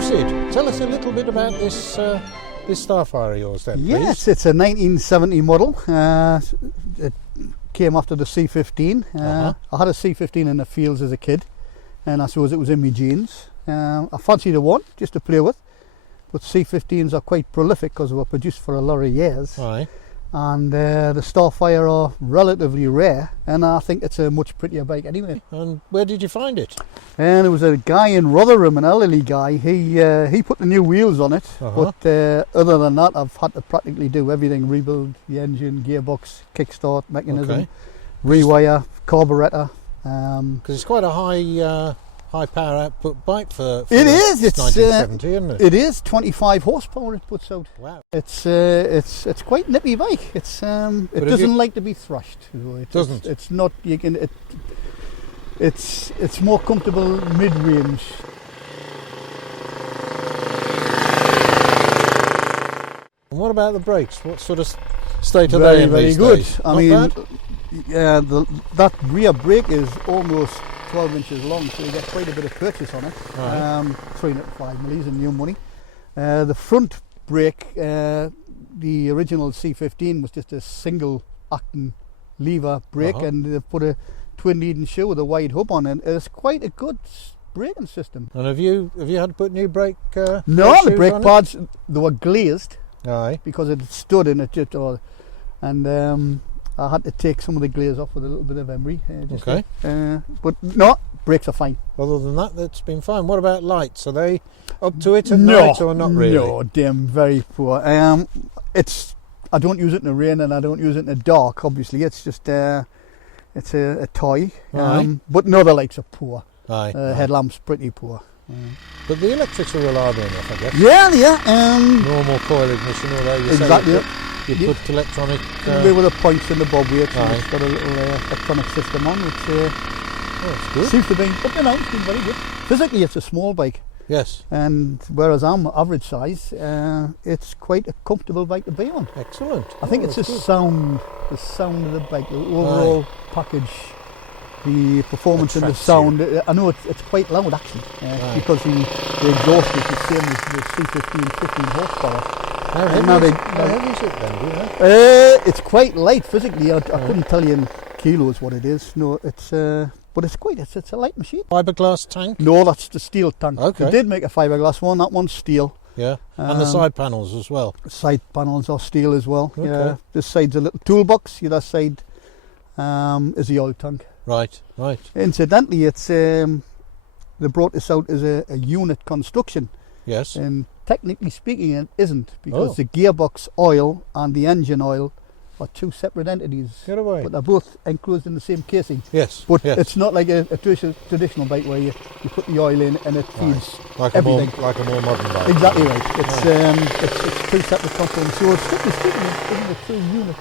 So Sid, tell us a little bit about this this Starfire of yours then, Yes, please. it's a 1970 model. It came after the C15. I had a C15 in the fields as a kid, and I suppose it was in my genes. I fancied a one just to play with, but C15s are quite prolific because they were produced for a lot of years. Aye. And the Starfire are relatively rare, and I think it's a much prettier bike anyway. And where did you find it? And there was a guy in Rotherham, an elderly guy, he put the new wheels on it, but other than that I've had to practically do everything: rebuild the engine, gearbox, kickstart mechanism, rewire, carburettor. Because it's quite a high power output bike for it is. It's 1970, isn't it? It is 25 horsepower it puts out. Wow. It's quite nippy bike. It doesn't like to be thrashed. It doesn't. It's not. You can. It's more comfortable mid-range. And what about the brakes? What sort of state are they in these good. days? I mean, that rear brake is almost 12 inches long, so you get quite a bit of purchase on it. Right. 305 millis in new money. The front brake, the original C15 was just a single acting lever brake, and they've put a twin leading shoe with a wide hub on it. It's quite a good braking system. And have you had to put new brake? No, the brake pads, they were glazed. Aye. Because it stood in it, and I had to take some of the glaze off with a little bit of emery. But no, brakes are fine. Other than that, that's been fine. What about lights? Are they up to it at night or not really? No, damn, very poor. I don't use it in the rain and I don't use it in the dark. Obviously, it's just it's a toy. But no, the lights are poor. Aye. Headlamps pretty poor. But the electrics are reliable enough, I guess. Yeah. Normal coil ignition, although you exactly. say you put electronic. There were the points in the bob weights, and Aye. it's got a little electronic system on, which That's good. seems to be up and out. It's been very good. Physically, it's a small bike. Yes. And whereas I'm average size, it's quite a comfortable bike to be on. Excellent. I think it's the sound of the bike, the overall package, the performance and the sound. I know it's quite loud actually, because the exhaust is the same as the C15 15 horsepower. How heavy is it then, do you know? It's quite light physically. I couldn't tell you in kilos what it is. No, but it's a light machine. Fiberglass tank? No, that's the steel tank. Okay. They did make a fiberglass one. That one's steel. Yeah. And the side panels as well. Side panels are steel as well. Okay. Yeah. This side's a little toolbox. The other side is the oil tank. Right. Incidentally, it's they brought this out as a unit construction. Yes. And technically speaking, it isn't, because the gearbox oil and the engine oil are two separate entities. Get away. But they're both enclosed in the same casing. Yes. But it's not like a traditional bike where you put the oil in and it feeds everything. Like a more modern bike. Exactly right. It's two separate components. So strictly speaking, it isn't a true unit.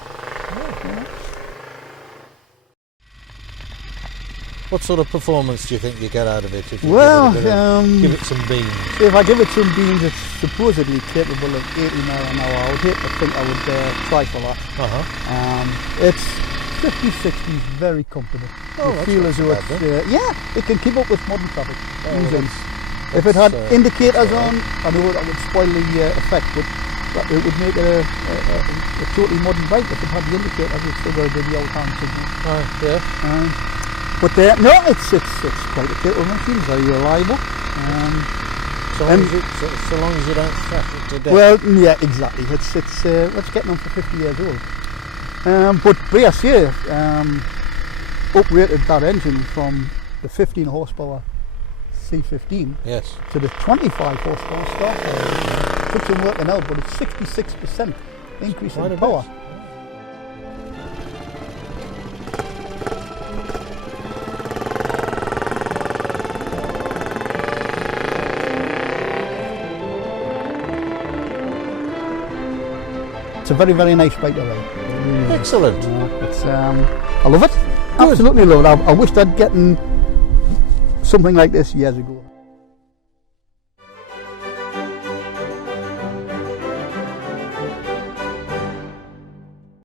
What sort of performance do you think you get out of it if you give it some beans? If I give it some beans, it's supposedly capable of 80 mile an hour. I would hate to think I would try for that. It's 50, 60 is very comfortable. I feel as though it's, it can keep up with modern traffic. If it had indicators on, I know that would spoil the effect, but it would make it a totally modern bike. If it had the indicators, it's still got to do the old hand signal. But no, it's quite a capable machine, very reliable. So long as you don't thrash it to death. Well, yeah, exactly. It's getting on for 50 years old. But BSA uprated that engine from the 15 horsepower C15 to the 25 horsepower Starfire. Took some working out, but it's 66% increase in power. It's a very, very nice bike to ride. Excellent. I love it. Good. Absolutely love it. I wished I'd gotten something like this years ago.